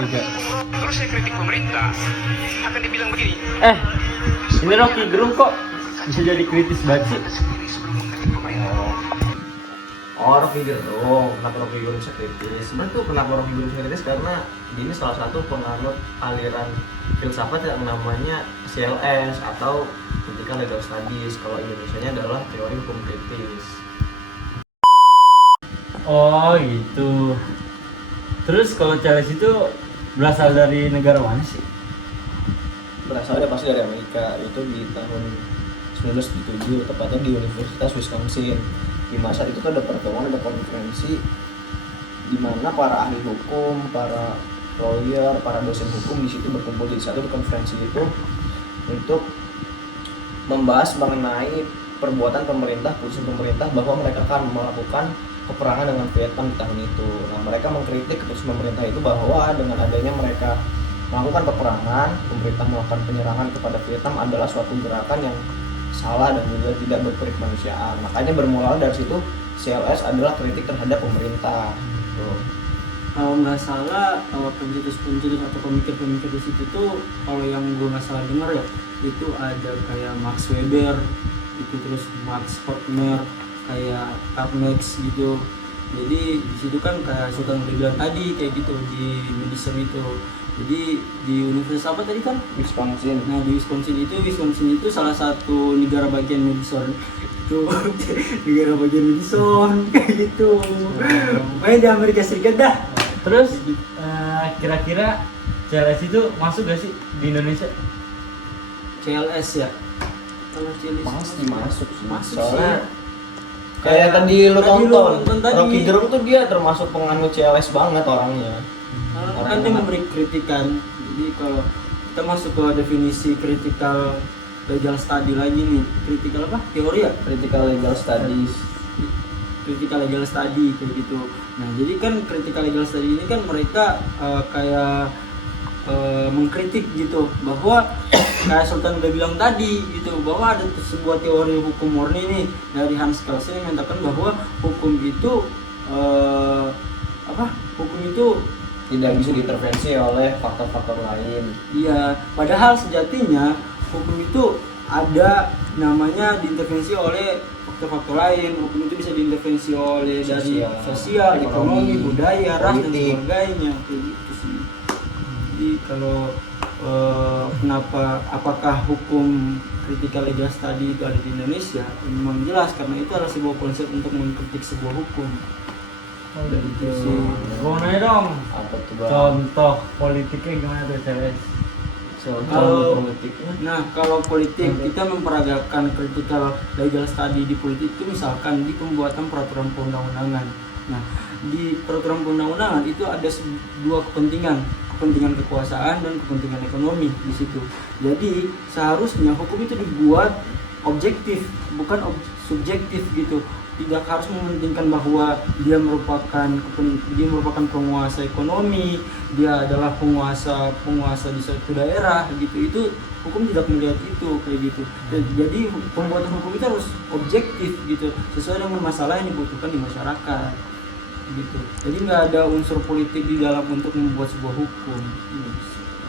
juga. Terus saya kritik pemerintah, akan dibilang begini. Ini Rocky Gerung kok bisa jadi kritis banget sih? Oh, Rocky Gerung. Kenapa Rocky Gerung bisa kritis? Sebenarnya tuh kenapa Rocky Gerung bisa kritis karena dia ini salah satu penganut aliran filsafat yang namanya CLS atau Critical Legal Studies. Kalau Indonesianya adalah teori hukum kritis. Oh gitu. Terus kalau Charles itu berasal dari negara mana sih? Berasalnya pasti dari Amerika, itu di tahun 1977, tepatnya di Universitas Wisconsin. Di masa itu tuh ada pertemuan, ada konferensi di mana para ahli hukum, para lawyer, para dosen hukum di situ berkumpul di satu konferensi itu untuk membahas mengenai perbuatan pemerintah, khususnya pemerintah bahwa mereka akan melakukan peperangan dengan Vietnam di tahun itu. Nah, mereka mengkritik keputusan pemerintah itu bahwa dengan adanya mereka melakukan peperangan, pemerintah melakukan penyerangan kepada Vietnam adalah suatu gerakan yang salah dan juga tidak berperikemanusiaan. Makanya bermula dari situ CLS adalah kritik terhadap pemerintah. Tuh. Kalau nggak salah pencetus atau pemikir-pemikir di situ tuh, kalau yang gue nggak salah dengar ya, itu ada kayak Max Weber, itu terus Max Horkheimer, kayak Karl Marx gitu. Jadi di situ kan kayak Sultan udah bilang tadi kayak gitu di Madison itu. Jadi di universitas apa tadi kan? Wisconsin. Nah di Wisconsin itu salah satu negara bagian Madison itu negara bagian Madison kayak gitu. Pokoknya di Amerika Serikat dah. Terus kira-kira CLS itu masuk gak sih di Indonesia? CLS ya. Kalau CLS Pasti masuk sih. Masuk Soalnya sih. kayak tadi lu tonton, tadi. Rocky Gerung tuh dia termasuk penganut CLS banget orangnya. Kan dia memberi kritikan. Jadi kalau kita masuk ke definisi critical legal study lagi nih, critical apa? Teori ya? Critical Legal Studies. Critical legal study kayak gitu. Nah, jadi kan critical legal study ini kan mereka kayak mengkritik gitu bahwa kayak Sultan udah bilang tadi gitu bahwa ada sebuah teori hukum murni nih dari Hans Kelsen yang menyatakan bahwa hukum itu hukum itu Tidak bisa diintervensi oleh faktor-faktor lain. iya, padahal sejatinya hukum itu ada namanya diintervensi oleh faktor-faktor lain. Hukum itu bisa diintervensi oleh dari sosial, ekonomi, budaya, ras dan sebagainya kayak gitu sih. Jadi kalau apakah hukum critical legal study itu ada di Indonesia? Memang jelas karena itu adalah sebuah konsep untuk mengkritik sebuah hukum. Oh gitu sih. Gue nanya dong, Apa tuh Bang? contoh politiknya gimana tuh CLS? Kalau politiknya? kalau politik kita memperagakan critical legal study di politik itu misalkan di pembuatan peraturan perundang-undangan. Nah, di peraturan perundang-undangan itu ada dua kepentingan kekuasaan dan kepentingan ekonomi di situ. Jadi seharusnya hukum itu dibuat objektif, bukan subjektif gitu. Tidak harus mementingkan bahwa dia merupakan penguasa ekonomi, dia adalah penguasa di suatu daerah gitu. Itu hukum tidak melihat itu kayak gitu. Jadi pembuatan hukum itu harus objektif gitu, sesuai dengan masalah yang dibutuhkan di masyarakat gitu. Jadi nggak ada unsur politik di dalam untuk membuat sebuah hukum.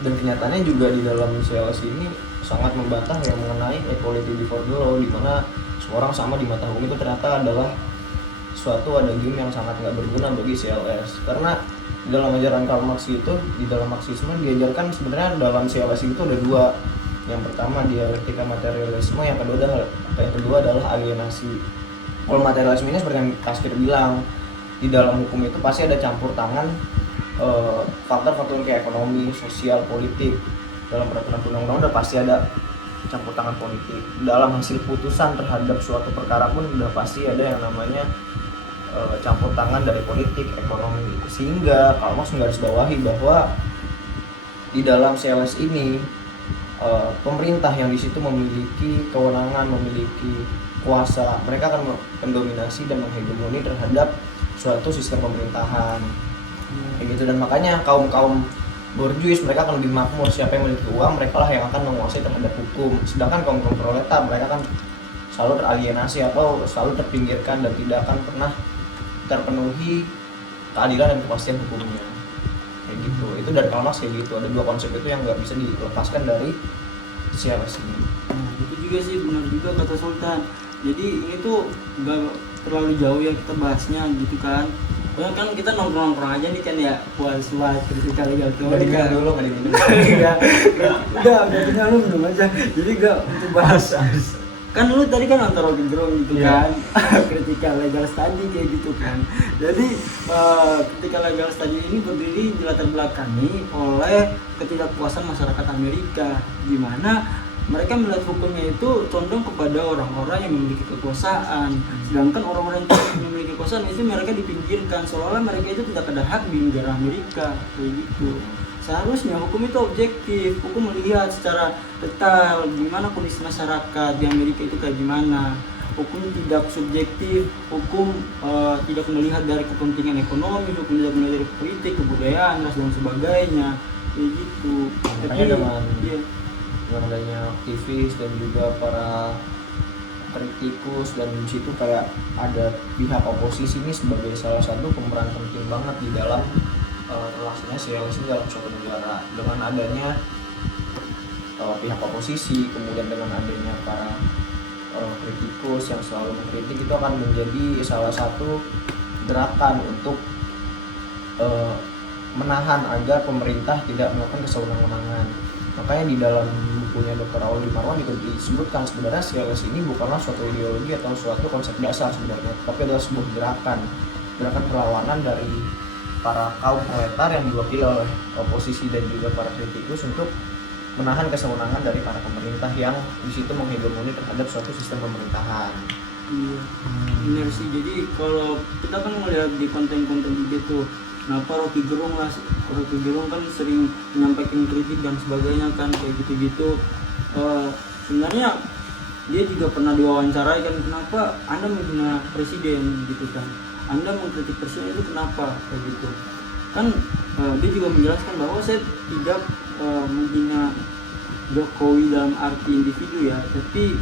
Dan kenyataannya juga di dalam CLS ini sangat membantah yang mengenai equality before the law, di mana semua orang sama di mata hukum itu ternyata adalah suatu game yang sangat nggak berguna bagi CLS. Karena di dalam ajaran Karl Marx itu, di dalam Marxisme diajarkan sebenarnya dalam CLS itu ada dua. Yang pertama dialektika materialisme, yang kedua adalah alienasi. Kalau materialisme ini seperti yang Kaskir bilang, di dalam hukum itu pasti ada campur tangan faktor-faktor kayak ekonomi, sosial, politik. Dalam peraturan perundang-undangan udah pasti ada campur tangan politik. Dalam hasil putusan terhadap suatu perkara pun udah pasti ada yang namanya campur tangan dari politik, ekonomi. Sehingga kalau Mas menggarisbawahi bahwa di dalam CLS ini pemerintah yang di situ memiliki kewenangan, memiliki kuasa, mereka akan mendominasi dan menghegemoni terhadap suatu sistem pemerintahan. Kayak gitu. Dan makanya kaum borjuis mereka akan lebih makmur, siapa yang memiliki uang mereka lah yang akan menguasai terhadap hukum. Sedangkan kaum proletar mereka akan selalu teralienasi atau selalu terpinggirkan dan tidak akan pernah terpenuhi keadilan dan kepastian hukumnya. Kayak gitu. Itu dari Karl Marx kayak gitu, ada dua konsep itu yang nggak bisa dilepaskan dari CLS ini. Nah, itu juga sih benar juga kata Sultan. Jadi ini tuh nggak terlalu jauh ya kita bahasnya gitu kan. Soalnya kan kita nongkrong-nongkrong aja nih kan ya, puas-puas kritikal legal Nggak diminum dulu, nggak diminum. udah punya lu minum aja. Jadi nggak untuk bahas. Kan lu tadi kan antara gendrong gitu Iya. kan, kritikal legal study kayak gitu kan. Jadi kritikal legal study ini berdiri di latar belakangi oleh ketidakpuasan masyarakat Amerika, di mana mereka melihat hukumnya itu condong kepada orang-orang yang memiliki kekuasaan, sedangkan orang-orang yang tidak memiliki kekuasaan itu mereka dipinggirkan, seolah-olah mereka itu tidak ada hak di negara Amerika kayak gitu. Seharusnya hukum itu objektif, hukum melihat secara detail gimana kondisi masyarakat di Amerika itu kayak gimana. Hukum tidak subjektif, hukum tidak melihat dari kepentingan ekonomi, hukum tidak melihat dari politik, kebudayaan, ras dan sebagainya, kayak gitu. Makanya iya. dengan adanya aktivis dan juga para kritikus, dan di situ kayak ada pihak oposisi ini sebagai salah satu pemeran penting banget di dalam relasinya CLS ini dalam suatu negara. Dengan adanya pihak oposisi, kemudian dengan adanya para kritikus yang selalu mengkritik, itu akan menjadi salah satu gerakan untuk menahan agar pemerintah tidak melakukan kesewenang-wenangan. Makanya di dalam bukunya Dr. Audy Marwan juga disebutkan sebenarnya CLS ini bukanlah suatu ideologi atau suatu konsep dasar sebenarnya, tapi adalah sebuah gerakan perlawanan dari para kaum proletar yang diwakili oleh oposisi dan juga para kritikus untuk menahan kesewenangan dari para pemerintah yang di situ menghegemoni terhadap suatu sistem pemerintahan. Iya, benar sih. Jadi kalau kita kan melihat di konten-konten gitu, kenapa Rocky Gerung kan sering menyampaikan kritik dan sebagainya kan kayak gitu-gitu. Sebenarnya dia juga pernah diwawancarai kan, kenapa Anda menghina presiden gitu kan, Anda mengkritik presiden itu kenapa kayak gitu kan. Dia juga menjelaskan bahwa saya tidak menghina Jokowi dalam arti individu ya, tapi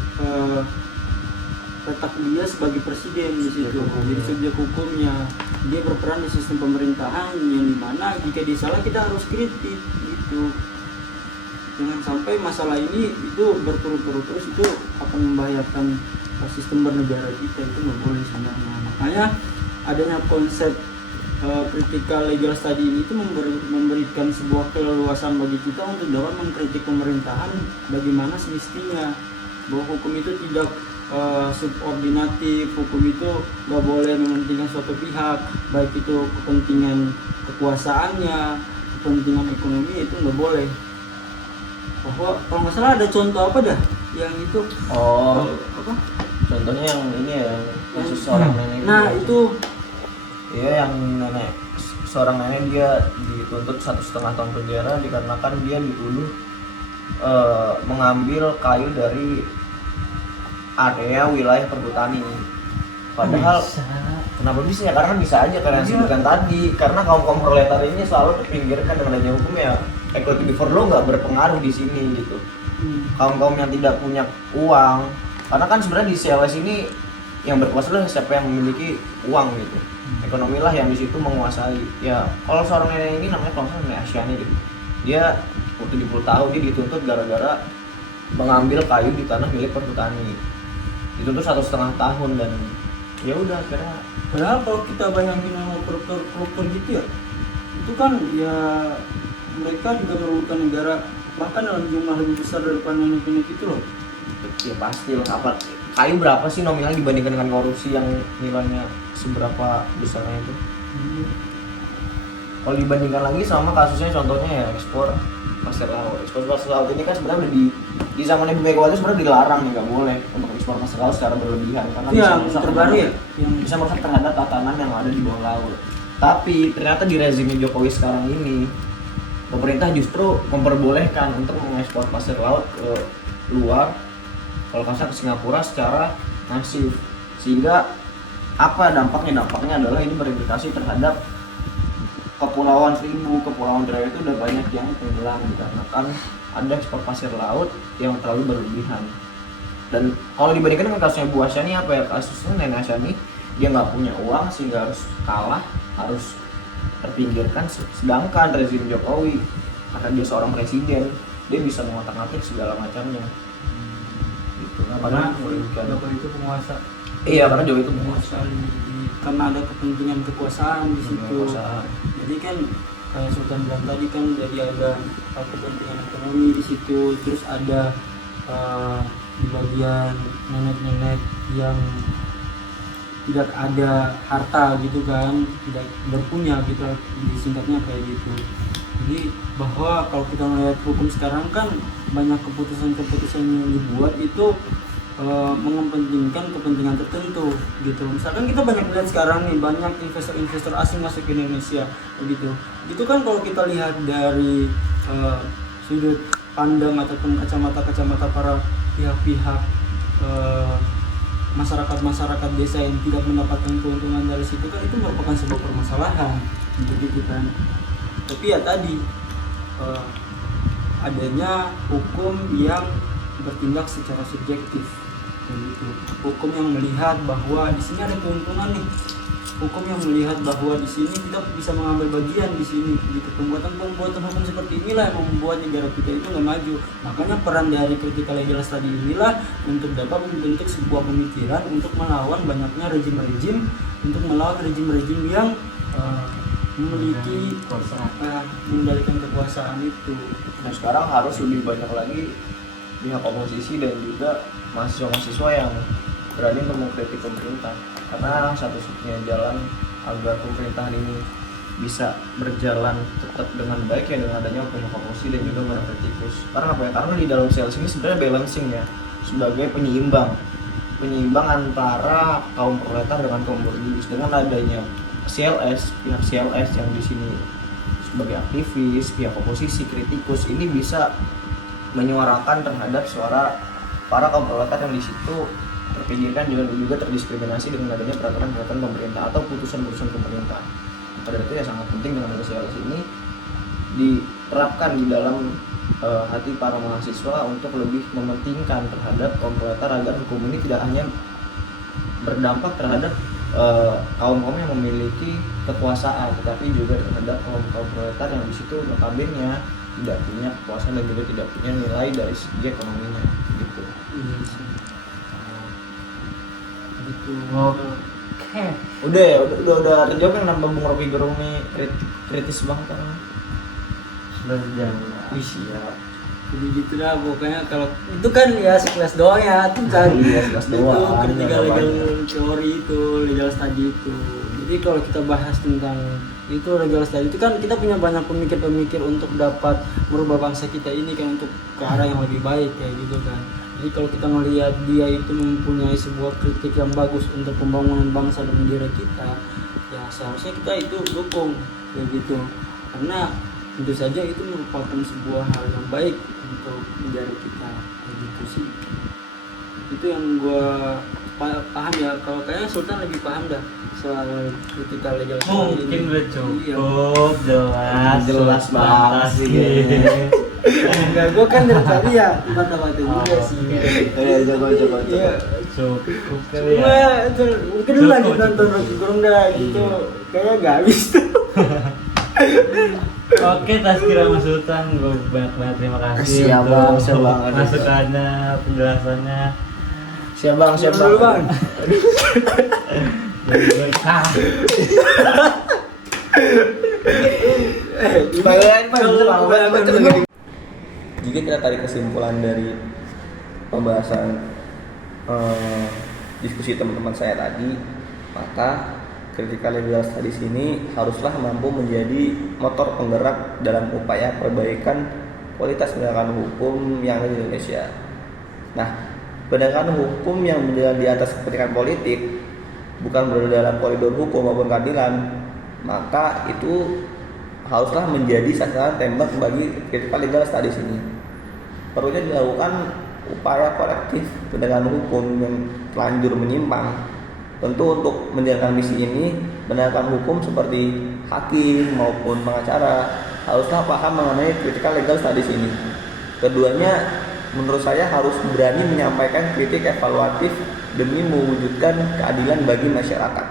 letak dia sebagai presiden di situ, jadi subjek hukumnya. Dia berperan di sistem pemerintahan yang dimana jika dia salah kita harus kritik gitu. Jangan sampai masalah ini itu berturut-turut terus, itu akan membahayakan sistem bernegara kita, itu nggak boleh sebenarnya. Makanya adanya konsep critical legal study ini itu memberikan sebuah keleluasan bagi kita untuk dapat mengkritik pemerintahan bagaimana semestinya, bahwa hukum itu tidak subordinatif, hukum itu nggak boleh mementingkan suatu pihak, baik itu kepentingan kekuasaannya, kepentingan ekonomi, itu nggak boleh. Bahwa kalau nggak salah ada contoh apa dah yang itu apa? Contohnya yang ini ya, kasus seorang nenek. Nah itu Iya, yang seorang nenek dia dituntut 1,5 tahun penjara dikarenakan dia dituduh mengambil kayu dari area wilayah perhutani. Padahal kenapa bisa ya? Karena bisa aja karena yang sebutkan tadi, karena kaum proletar ini selalu terpinggirkan dengan adanya hukum ya. Equity before law nggak berpengaruh di sini gitu. Kaum yang tidak punya uang, karena kan sebenarnya di CLS ini yang berkuasa adalah siapa yang memiliki uang gitu. Ekonomi lah yang di situ menguasai. Ya, kalau seorang nenek ini namanya kalau nenek Asyani gitu. Dia 70 tahun dia dituntut gara-gara mengambil kayu di tanah milik perhutani. Dituntut 1,5 tahun dan ya udah akhirnya. padahal kalau kita bayangin sama koruptor gitu ya, itu kan ya mereka juga merugikan negara bahkan dalam jumlah lebih besar daripada nenek-nenek itu loh. Ya pasti lah, apa kayu berapa sih nominal dibandingkan dengan korupsi yang nilainya seberapa besarnya itu. Kalau dibandingkan lagi sama kasusnya contohnya ya ekspor pasir laut. Ekspor pasir laut ini kan sebenarnya udah di zaman Ibu Megawati sebenarnya dilarang ya, nggak boleh untuk ekspor pasir laut secara berlebihan karena Ya, bisa merusak terbaru ya, yang bisa merusak terhadap tatanan yang ada di bawah laut. Tapi ternyata di rezimnya Jokowi sekarang ini pemerintah justru memperbolehkan untuk mengekspor pasir laut ke luar, kalau kasar ke Singapura secara masif. Sehingga apa dampaknya? Dampaknya adalah ini berimplikasi terhadap Kepulauan Seribu, Kepulauan Riau itu udah banyak yang tenggelam dikarenakan ada ekspor pasir laut yang terlalu berlebihan. Dan kalau dibandingkan dengan kasusnya Bu Asyani, apa ya, kasusnya Nenek Asyani dia nggak punya uang sehingga harus kalah, harus terpinggirkan, sedangkan rezim Jokowi karena dia seorang presiden, dia bisa mengotak-atik segala macamnya gitu. Nah, Karena merugikan. Jokowi itu penguasa. Iya, karena Jokowi itu Penguasa karena ada kepentingan kekuasaan di situ. kekuasaan. Jadi kan kayak Sultan bilang tadi kan, jadi ada kepentingan ekonomi di situ, terus ada di bagian nenek-nenek yang tidak ada harta gitu kan, tidak berpunya gitu, disingkatnya kayak gitu. Jadi bahwa kalau kita melihat hukum sekarang kan banyak keputusan-keputusan yang dibuat itu mengepentingkan kepentingan tertentu gitu. Misalkan kita banyak lihat sekarang nih, banyak investor-investor asing masuk ke Indonesia begitu. Itu kan kalau kita lihat dari sudut pandang ataupun kacamata para pihak-pihak masyarakat desa yang tidak mendapatkan keuntungan dari situ, kan itu merupakan sebuah permasalahan begitu kan. Tapi ya tadi adanya hukum yang bertindak secara subjektif begitu. Hukum yang melihat bahwa di sini ada keuntungan nih, hukum yang melihat bahwa di sini kita bisa mengambil bagian di sini gitu. Pembuatan hukum seperti inilah yang membuat negara kita itu nggak maju. Makanya peran dari critical legal study inilah untuk dapat membentuk sebuah pemikiran untuk melawan banyaknya rejim-rejim, untuk melawan rejim-rejim yang memiliki mengendalikan kekuasaan itu. Nah, sekarang harus lebih banyak lagi pihak oposisi dan juga mahasiswa-mahasiswa yang berani untuk mengkritik pemerintah, karena satu-satunya jalan agar pemerintahan ini bisa berjalan tetap dengan baik ya dengan adanya pihak oposisi dan juga para kritikus. Karena apa ya? Karena di dalam CLS ini sebenarnya balancing ya, sebagai penyeimbang antara kaum proletar dengan kaum buruh. Dengan adanya pihak CLS yang di sini sebagai aktivis, pihak oposisi, kritikus ini bisa menyuarakan terhadap suara para kaum proletar yang di situ terpinggirkan juga terdiskriminasi dengan adanya peraturan-peraturan pemerintah atau putusan-putusan pemerintah. Pada itu ya sangat penting dengan adanya CLS ini diterapkan di dalam hati para mahasiswa untuk lebih mementingkan terhadap kaum proletar agar hukum ini tidak hanya berdampak terhadap kaum-kaum yang memiliki kekuasaan, tetapi juga terhadap kaum proletar yang di situ notabene tidak punya kekuasaan dan juga tidak punya nilai dari segi ekonominya gitu. Gitu. Oke. Udah terjawab yang nambah Bung Rocky Gerung nih kritis banget kan. Sudah jam. Wih, siap. Jadi gitu dah pokoknya. Kalau itu kan ya sekelas doang ya tentang Iya, sekelas doang. itu critical Nggak legal banyak. teori itu, legal study itu. Jadi kalau kita bahas tentang itu legal study itu kan kita punya banyak pemikir-pemikir untuk dapat merubah bangsa kita ini kan untuk ke arah yang lebih baik kayak gitu kan. Jadi kalau kita melihat dia itu mempunyai sebuah kritik yang bagus untuk pembangunan bangsa dan negara kita, ya seharusnya kita itu dukung kayak gitu. Karena tentu saja itu merupakan sebuah hal yang baik untuk negara kita kayak gitu sih. Itu yang gua paham ya. Kalau kayaknya Sultan lebih paham dah soal critical legal study Mungkin ini. udah Iya. cukup jelas banget sih kayaknya. Enggak, gua kan dari tadi ya mata-mata juga sih. Ya, coba. Iya. Cukup kali Cuma ya. mungkin lu lanjut Cukup. nonton Rocky Gerung dah gitu. Kayaknya gak habis tuh. Oke, Tazkira Mas Sultan, gue banyak terima kasih Siap, untuk Bang. Siap, Bang. masukannya, penjelasannya. Siap bang. Dulu, Bang. Jadi gue Jika kita tarik kesimpulan dari pembahasan diskusi teman-teman saya tadi, maka critical legal studies ini haruslah mampu menjadi motor penggerak dalam upaya perbaikan kualitas penegakan hukum yang ada di Indonesia. Nah, penegakan hukum yang berjalan di atas kepentingan politik, bukan berada dalam koridor hukum maupun keadilan, maka itu haruslah menjadi sasaran tembak bagi critical legal studies ini. Perlunya dilakukan upaya kolektif penegakan hukum yang telanjur menyimpang. Tentu untuk menjalankan misi ini, penegakan hukum seperti hakim maupun pengacara haruslah paham mengenai critical legal studies ini. Keduanya menurut saya harus berani menyampaikan kritik evaluatif demi mewujudkan keadilan bagi masyarakat.